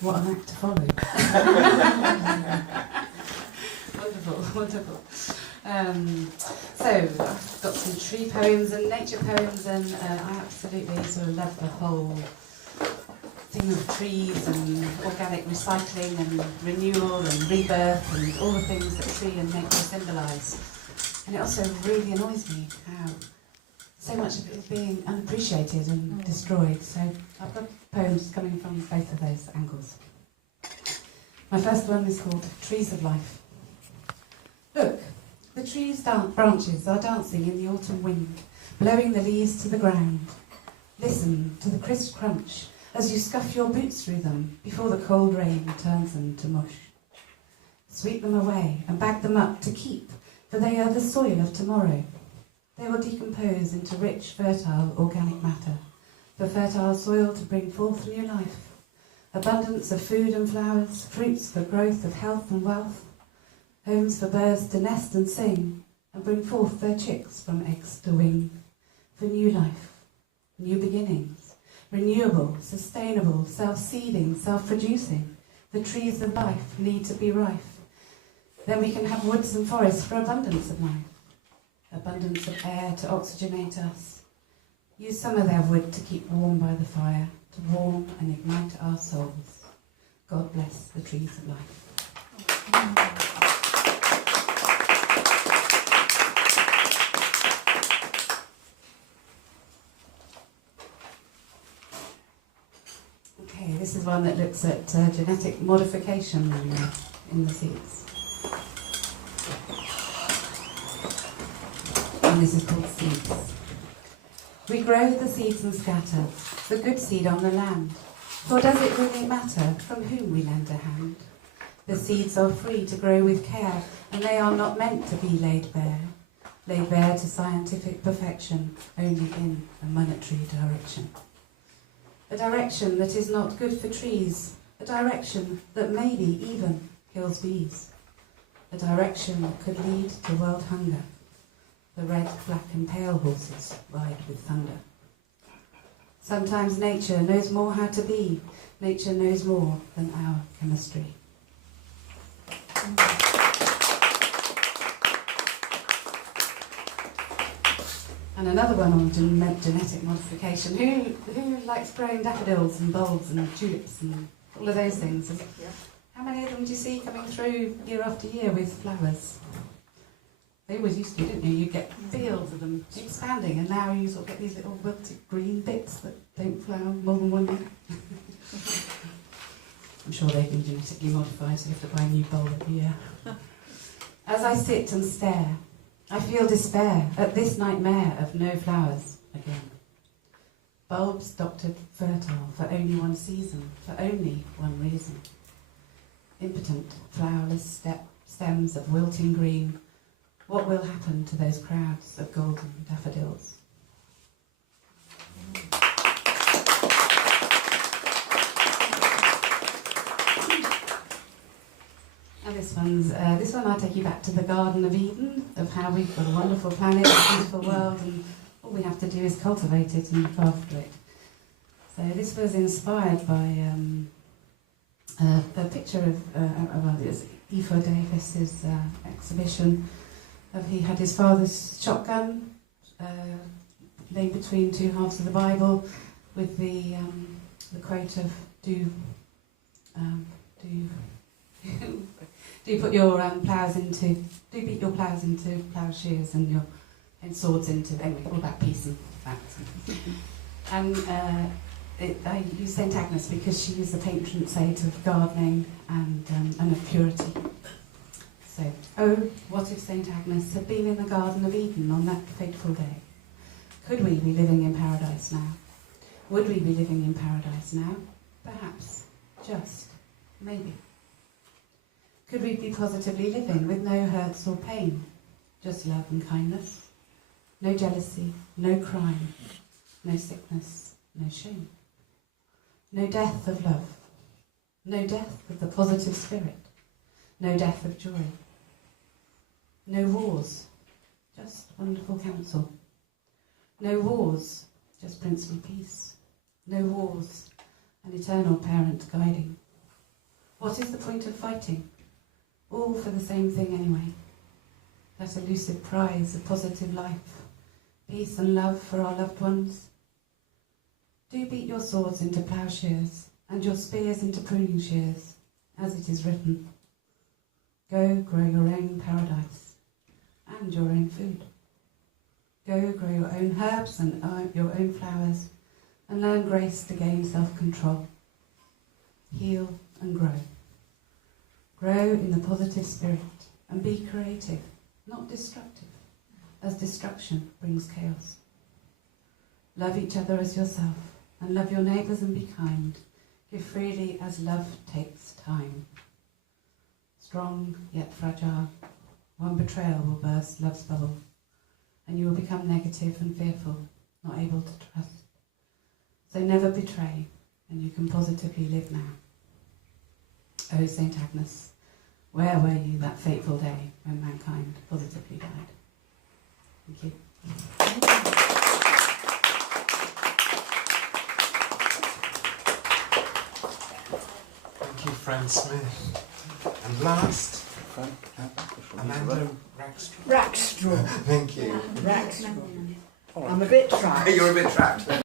What an act to follow. Wonderful, wonderful. So, I've got some tree poems and nature poems, and I absolutely sort of love the whole thing of trees and organic recycling and renewal and rebirth and all the things that tree and nature symbolise. And it also really annoys me how so much of it is being unappreciated and destroyed. So I've got poems coming from both of those angles. My first one is called Trees of Life. Look, the trees' branches are dancing in the autumn wind, blowing the leaves to the ground. Listen to the crisp crunch as you scuff your boots through them before the cold rain turns them to mush. Sweep them away and bag them up to keep, for they are the soil of tomorrow. They will decompose into rich, fertile, organic matter, for fertile soil to bring forth new life, abundance of food and flowers, fruits for growth of health and wealth, homes for birds to nest and sing, and bring forth their chicks from eggs to wing, for new life, new beginnings, renewable, sustainable, self-seeding, self-producing. The trees of life need to be rife. Then we can have woods and forests for abundance of life. Abundance of air to oxygenate us. Use some of their wood to keep warm by the fire, to warm and ignite our souls. God bless the trees of life. Okay, this is one that looks at genetic modification in the seeds. And this is called seeds. We grow the seeds and scatter the good seed on the land. For does it really matter from whom we lend a hand? The seeds are free to grow with care, and they are not meant to be laid bare to scientific perfection, only in a monetary direction. A direction that is not good for trees, a direction that maybe even kills bees. A direction that could lead to world hunger. The red, black and pale horses ride with thunder. Sometimes nature knows more how to be. Nature knows more than our chemistry. And another one on genetic modification. Who likes growing daffodils and bulbs and tulips and all of those things? Yeah. How many of them do you see coming through year after year with flowers? They always used to, didn't you? You'd get fields of them expanding, and now you sort of get these little wilted green bits that don't flower more than one year. I'm sure they've been genetically modified, so you have to buy a new bulb every year. As I sit and stare, I feel despair at this nightmare of no flowers again. Bulbs doctored fertile for only one season, for only one reason. Impotent, flowerless stems of wilting green. What will happen to those crowds of golden daffodils? And this one I'll take you back to the Garden of Eden, of how we've got a wonderful planet, a beautiful world, and all we have to do is cultivate it and look after it. So this was inspired by a picture of Efo Davis's exhibition. He had his father's shotgun laid between two halves of the Bible, with the quote of do beat your ploughs into ploughshares and your swords into, anyway, all about peace and that. And I use St. Agnus because she is the patron saint of gardening and of purity. So, oh, what if St. Agnus had been in the Garden of Eden on that fateful day? Could we be living in paradise now? Would we be living in paradise now? Perhaps. Just. Maybe. Could we be positively living with no hurts or pain? Just love and kindness? No jealousy, no crime, no sickness, no shame. No death of love. No death of the positive spirit. No death of joy. No wars, just wonderful counsel. No wars, just princely peace. No wars, an eternal parent guiding. What is the point of fighting? All for the same thing anyway. That elusive prize of positive life, peace and love for our loved ones. Do beat your swords into ploughshares and your spears into pruning shears, as it is written. Go grow your own paradise and your own food. Go grow your own herbs and your own flowers, and learn grace to gain self-control. Heal and grow. Grow in the positive spirit and be creative, not destructive, as destruction brings chaos. Love each other as yourself, and love your neighbours and be kind. Give freely as love takes time. Strong yet fragile, one betrayal will burst love's bubble, and you will become negative and fearful, not able to trust. So never betray, and you can positively live now. Oh, St. Agnus, where were you that fateful day when mankind positively died? Thank you. Thank you, Fran Smith. And last, Amanda Rackstraw. Rackstraw. Thank you. Rackstraw. I'm a bit trapped. You're a bit trapped.